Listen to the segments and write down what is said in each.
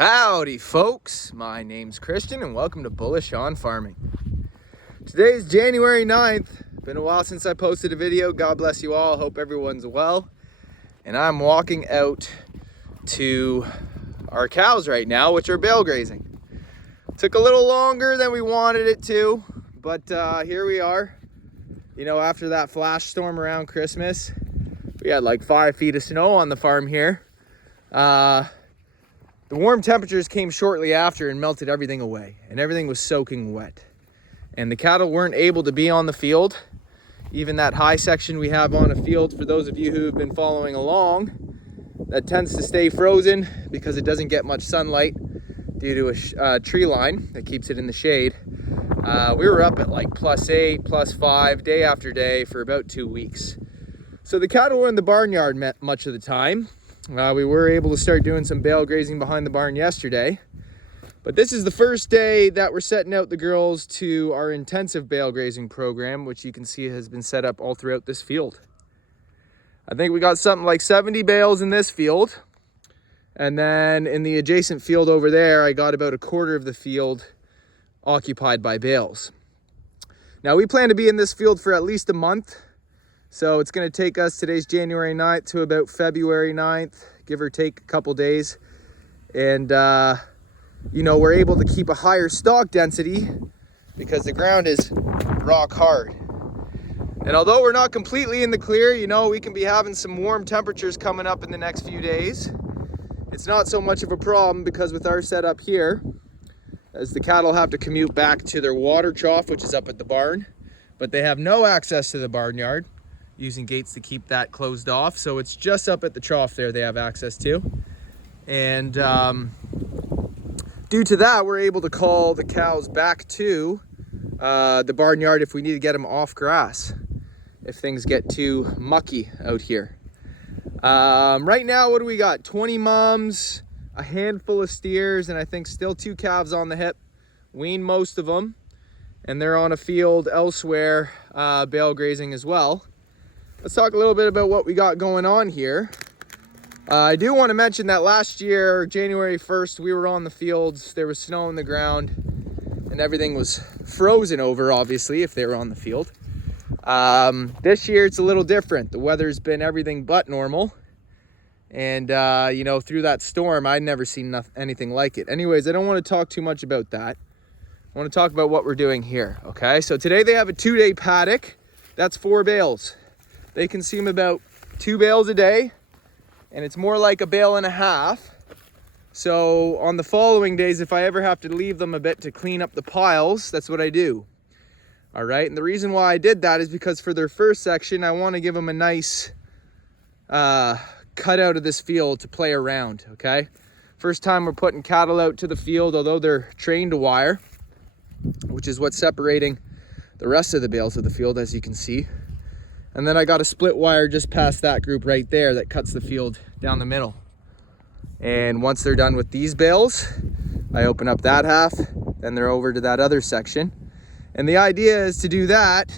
Howdy folks, my name's Christian and welcome to Bullish on Farming. Today is January 9th. Been a while since I posted a video. God bless you all. Hope everyone's well. And I'm walking out to our cows right now, which are bale grazing. Took a little longer than we wanted it to, but here we are. You know, after that flash storm around Christmas, we had like 5 feet of snow on the farm here. The warm temperatures came shortly after and melted everything away, and everything was soaking wet. And the cattle weren't able to be on the field. Even that high section we have on a field, for those of you who have been following along, that tends to stay frozen because it doesn't get much sunlight due to a tree line that keeps it in the shade. We were up at like +8, +5, day after day for about 2 weeks. So the cattle were in the barnyard much of the time. We were able to start doing some bale grazing behind the barn yesterday. But this is the first day that we're setting out the girls to our intensive bale grazing program, which you can see has been set up all throughout this field. I think we got something like 70 bales in this field. And then in the adjacent field over there, I got about a quarter of the field occupied by bales. Now we plan to be in this field for at least a month. So it's going to take us, today's January 9th, to about February 9th, give or take a couple days. And, you know, we're able to keep a higher stock density because the ground is rock hard. And although we're not completely in the clear, you know, we can be having some warm temperatures coming up in the next few days. It's not so much of a problem because with our setup here, as the cattle have to commute back to their water trough, which is up at the barn, but they have no access to the barnyard, using gates to keep that closed off. So it's just up at the trough there they have access to. And due to that, we're able to call the cows back to the barnyard if we need to get them off grass, if things get too mucky out here. Right now, what do we got? 20 mums, a handful of steers, and I think still 2 calves on the hip. Weaned most of them, and they're on a field elsewhere, bale grazing as well. Let's talk a little bit about what we got going on here. I do want to mention that last year, January 1st, we were on the fields. There was snow on the ground and everything was frozen over, obviously, if they were on the field. This year, it's a little different. The weather's been everything but normal. And, you know, through that storm, I'd never seen anything like it. Anyways, I don't want to talk too much about that. I want to talk about what we're doing here, okay? So today they have a 2-day paddock. That's 4 bales. They consume about 2 bales a day, and it's more like a bale and a half. So on the following days, if I ever have to leave them a bit to clean up the piles, that's what I do. All right, and the reason why I did that is because for their first section, I want to give them a nice cut out of this field to play around, okay? First time we're putting cattle out to the field, although they're trained to wire, which is what's separating the rest of the bales of the field, as you can see. And then I got a split wire just past that group right there that cuts the field down the middle. And once they're done with these bales, I open up that half, then they're over to that other section. And the idea is to do that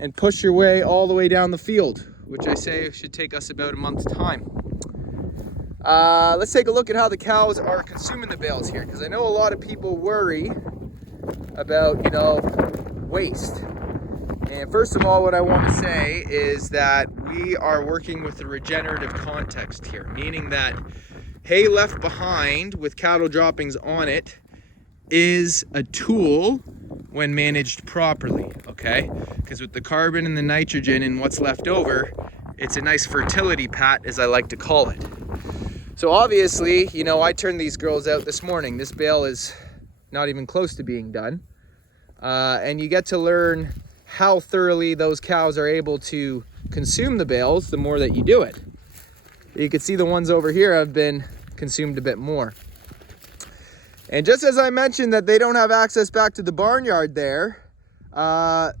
and push your way all the way down the field, which I say should take us about a month's time. Let's take a look at how the cows are consuming the bales here, because I know a lot of people worry about, you know, waste. And first of all, what I want to say is that we are working with a regenerative context here, meaning that hay left behind with cattle droppings on it is a tool when managed properly, okay? Because with the carbon and the nitrogen and what's left over, it's a nice fertility pat, as I like to call it. So obviously, you know, I turned these girls out this morning. This bale is not even close to being done. And you get to learn how thoroughly those cows are able to consume the bales the more that you do it. You can see the ones over here have been consumed a bit more. And just as I mentioned that they don't have access back to the barnyard there,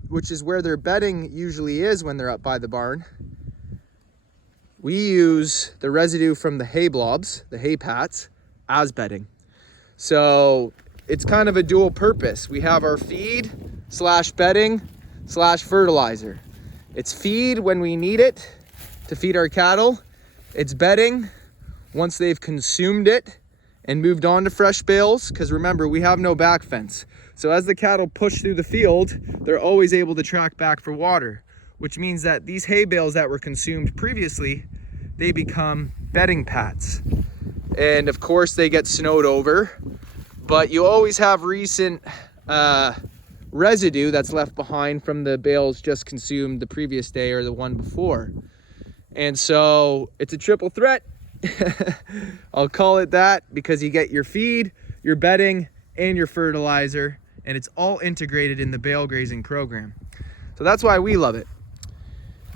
which is where their bedding usually is when they're up by the barn, we use the residue from the hay blobs, the hay pats, as bedding. So it's kind of a dual purpose. We have our feed / bedding / fertilizer. It's feed when we need it to feed our cattle. It's bedding once they've consumed it and moved on to fresh bales, because remember, we have no back fence. So as the cattle push through the field, they're always able to track back for water, which means that these hay bales that were consumed previously, they become bedding pats. And of course they get snowed over, but you always have recent residue that's left behind from the bales just consumed the previous day or the one before. And so it's a triple threat. I'll call it that, because you get your feed, your bedding, and your fertilizer, and it's all integrated in the bale grazing program. So that's why we love it.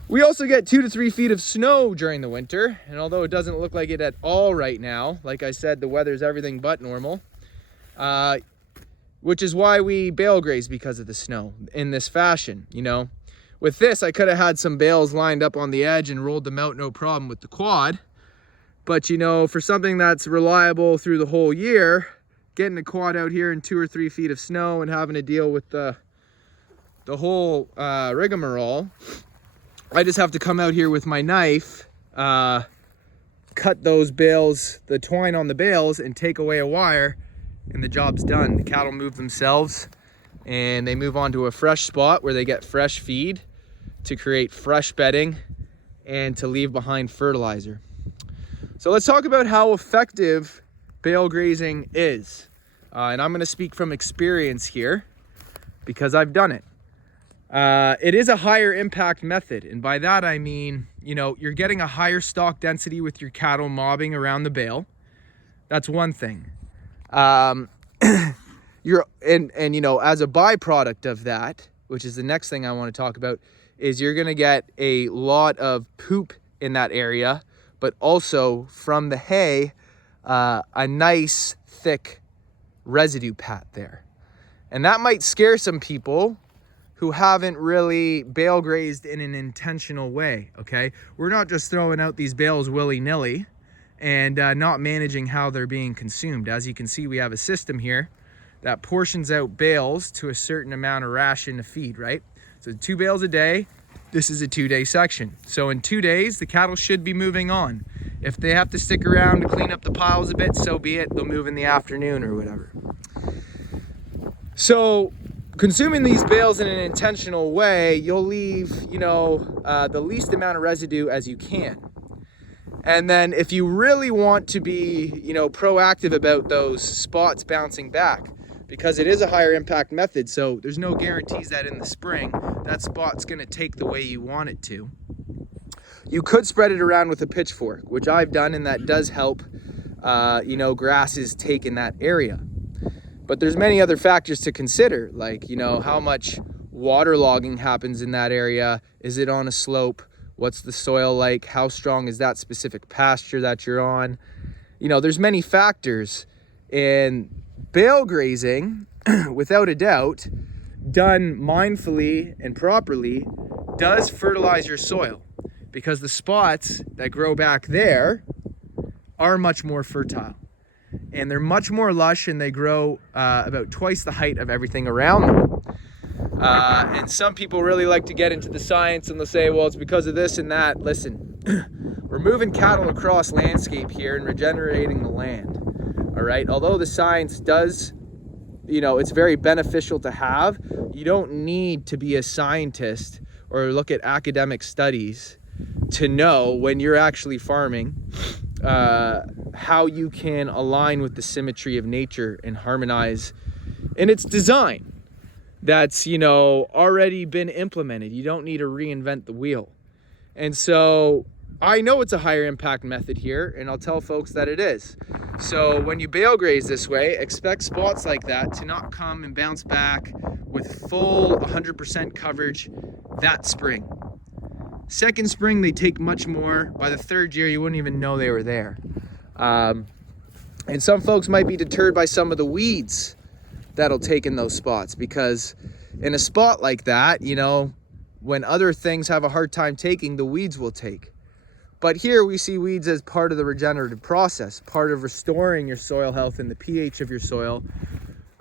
We also get 2 to 3 feet of snow during the winter, and although it doesn't look like it at all right now, like I said, the weather's everything but normal, which is why we bale graze, because of the snow in this fashion. You know, with this, I could have had some bales lined up on the edge and rolled them out no problem with the quad. But you know, for something that's reliable through the whole year, getting a quad out here in 2 or 3 feet of snow and having to deal with the whole rigmarole, I just have to come out here with my knife, cut those bales, the twine on the bales, and take away a wire, and the job's done. The cattle move themselves, and they move on to a fresh spot where they get fresh feed to create fresh bedding and to leave behind fertilizer. So let's talk about how effective bale grazing is. And I'm going to speak from experience here, because I've done it. It is a higher impact method. And by that I mean, you know, you're getting a higher stock density with your cattle mobbing around the bale. That's one thing. And you know, as a byproduct of that, which is the next thing I want to talk about, is you're going to get a lot of poop in that area, but also from the hay, a nice thick residue pat there. And that might scare some people who haven't really bale grazed in an intentional way, okay? We're not just throwing out these bales willy-nilly and not managing how they're being consumed. As you can see, we have a system here that portions out bales to a certain amount of ration to feed, right? So 2 bales a day, this is a 2-day section. So in 2 days, the cattle should be moving on. If they have to stick around to clean up the piles a bit, so be it. They'll move in the afternoon or whatever. So consuming these bales in an intentional way, you'll leave, you know, the least amount of residue as you can. And then if you really want to be, you know, proactive about those spots bouncing back, because it is a higher impact method, so there's no guarantees that in the spring that spot's going to take the way you want it to. You could spread it around with a pitchfork, which I've done, and that does help, you know, grasses take in that area. But there's many other factors to consider, like, you know, how much waterlogging happens in that area. Is it on a slope? What's the soil like? How strong is that specific pasture that you're on? You know, there's many factors. And bale grazing, without a doubt, done mindfully and properly, does fertilize your soil, because the spots that grow back there are much more fertile. And they're much more lush, and they grow about twice the height of everything around them. And some people really like to get into the science, and they'll say, well, it's because of this and that. Listen, we're moving cattle across landscape here and regenerating the land. All right, although the science does, you know, it's very beneficial to have, you don't need to be a scientist or look at academic studies to know when you're actually farming how you can align with the symmetry of nature and harmonize in its design that's, you know, already been implemented. You don't need to reinvent the wheel. And so I know it's a higher impact method here, and I'll tell folks that it is. So when you bale graze this way, expect spots like that to not come and bounce back with full 100% coverage that spring. Second spring, they take much more. By the third year, you wouldn't even know they were there. And some folks might be deterred by some of the weeds that'll take in those spots, because in a spot like that, you know, when other things have a hard time taking, the weeds will take. But here we see weeds as part of the regenerative process, part of restoring your soil health and the pH of your soil,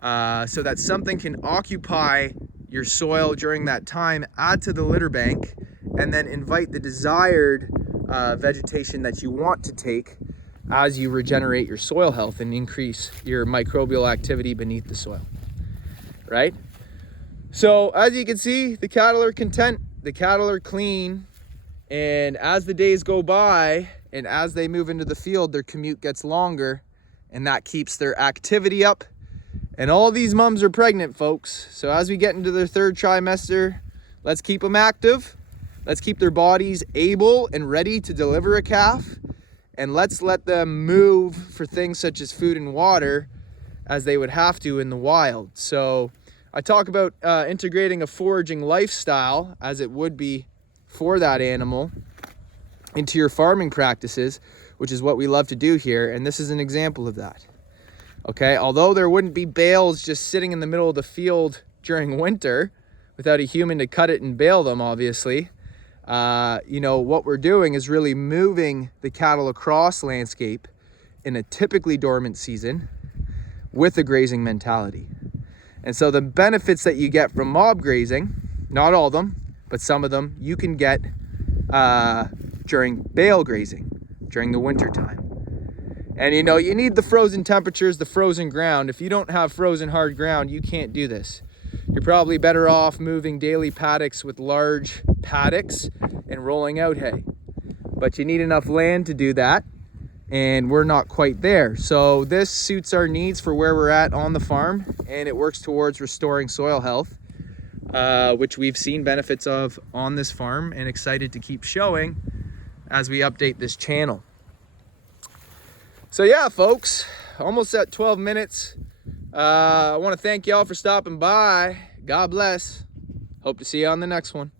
so that something can occupy your soil during that time, add to the litter bank, and then invite the desired vegetation that you want to take as you regenerate your soil health and increase your microbial activity beneath the soil, right? So as you can see, the cattle are content, the cattle are clean, and as the days go by and as they move into the field, their commute gets longer, and that keeps their activity up. And all these mums are pregnant, folks. So as we get into their third trimester, let's keep them active. Let's keep their bodies able and ready to deliver a calf. And let's let them move for things such as food and water as they would have to in the wild. So I talk about integrating a foraging lifestyle as it would be for that animal into your farming practices, which is what we love to do here. And this is an example of that. Okay, although there wouldn't be bales just sitting in the middle of the field during winter without a human to cut it and bale them, obviously, you know, what we're doing is really moving the cattle across landscape in a typically dormant season with a grazing mentality. And so the benefits that you get from mob grazing, not all of them, but some of them, you can get during bale grazing, during the winter time. And you know, you need the frozen temperatures, the frozen ground. If you don't have frozen hard ground, you can't do this. You're probably better off moving daily paddocks with large paddocks and rolling out hay. But you need enough land to do that, and we're not quite there. So this suits our needs for where we're at on the farm, and it works towards restoring soil health, which we've seen benefits of on this farm and excited to keep showing as we update this channel. So yeah, folks, almost at 12 minutes. I want to thank y'all for stopping by. God bless. Hope to see you on the next one.